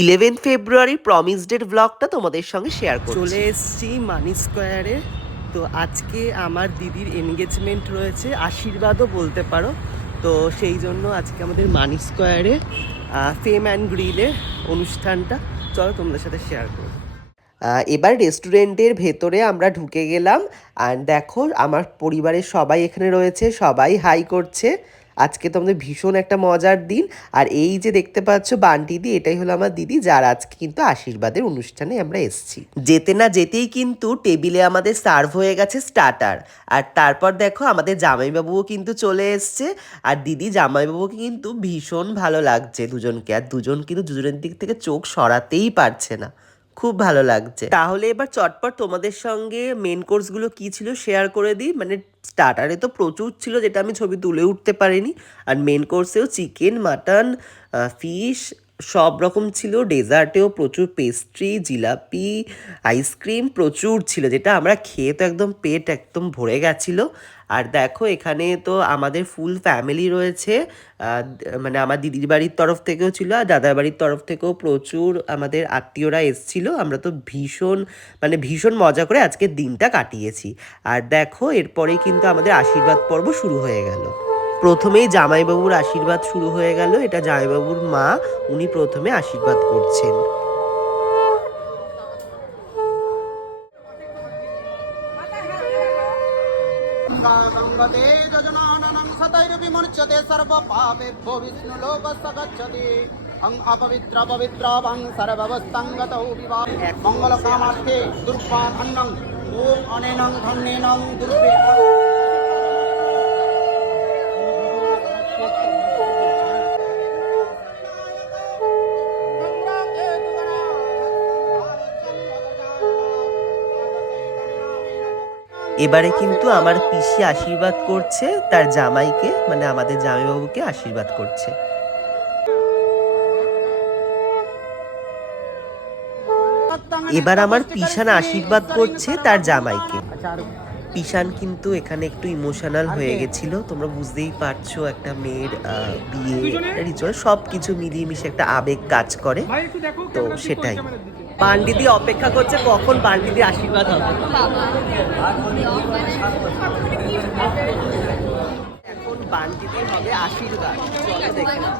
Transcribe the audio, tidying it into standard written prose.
11 ফেব্রুয়ারি promise ডের ব্লগটা তোমাদের সঙ্গে শেয়ার করছি। চলে এসেছি মানি স্কোয়ারে। তো আজকে আমার দিদির এনগেজমেন্ট রয়েছে, আশীর্বাদও বলতে পারো। তো সেই জন্য আজকে আমাদের মানি স্কোয়ারে ফেম অ্যান্ড গ্রিলে অনুষ্ঠানটা, চলো তোমাদের সাথে শেয়ার করবো। এবার রেস্টুরেন্টের ভেতরে আমরা ঢুকে গেলাম। আর দেখো আমার পরিবারের সবাই এখানে রয়েছে, সবাই হাই করছে। আজকে তো আমাদের ভীষণ একটা মজার দিন। আর এই যে দেখতে পাচ্ছ বান্টিদি, এটাই হলো আমার দিদি, যার আজকে কিন্তু আশীর্বাদের অনুষ্ঠানে আমরা এসেছি। যেতে না যেতেই কিন্তু টেবিলে আমাদের সার্ভ হয়ে গেছে স্টার্টার। আর তারপর দেখো আমাদের জামাইবাবুও কিন্তু চলে এসছে। আর দিদি জামাইবাবুকে কিন্তু ভীষণ ভালো লাগছে দুজনকে। আর দুজন কিন্তু দুজনের দিক থেকে চোখ সরাতেই পারছে না, খুব ভালো লাগছে। তাহলে এবার চটপট তোমাদের সঙ্গে মেন কোর্সগুলো কি ছিল শেয়ার করে দিই। মানে স্টার্টারে তো প্রচুর ছিল, যেটা আমি ছবি তুলে উঠতে পারিনি। আর মেন কোর্সেও চিকেন, মাটন, ফিশ সব রকম ছিল। ডেজার্টেও প্রচুর পেস্ট্রি, জিলাপি, আইসক্রিম প্রচুর ছিল, যেটা আমরা খেয়ে তো একদম পেট একদম ভরে গেছিলো। আর দেখো এখানে তো আমাদের ফুল ফ্যামিলি রয়েছে। মানে আমার দিদির বাড়ির তরফ থেকেও ছিল, আর দাদার বাড়ির তরফ থেকেও প্রচুর আমাদের আত্মীয়রা এসেছিল। আমরা তো ভীষণ মজা করে আজকের দিনটা কাটিয়েছি। আর দেখো এরপরেই কিন্তু আমাদের আশীর্বাদ পর্ব শুরু হয়ে গেল। প্রথমেই জামাইবাবুর আশীর্বাদ শুরু হয়ে গেল। এটা জামাইবাবুর মা, উনি প্রথমে আশীর্বাদ করছেন। गंगते यजमाननं सतैर्विमुच्यते सर्वपापेभ्यो विष्णुलोकस्य गच्छति अं अपवित्र पवित्रवं सर्ववस्थं गतौ विवाह मङ्गलकामार्थे दुर्गान्नं ॐ अनेनं धन्येनं दुर्गे এবারে কিন্তু আমার পিসি আশীর্বাদ করছে তার জামাইকে, মানে আমাদের জামাইবাবুকে আশীর্বাদ করছে। এবার আমার পিসান আশীর্বাদ করছে তার জামাইকে। পিসান কিন্তু এখানে একটু ইমোশনাল হয়ে গেছিল, তোমরা বুঝতেই পারছো একটা মেয়ের বিয়ে রিচুয়াল সব কিছু মিলিয়ে মিশে একটা আবেগ কাজ করে, তো সেটাই। বান্ডিদি অপেক্ষা করছে কখন বান্ডিদি আশীর্বাদ হবে। এখন বান্ডিদি হবে আশীর্বাদ, চলো দেখে নাও।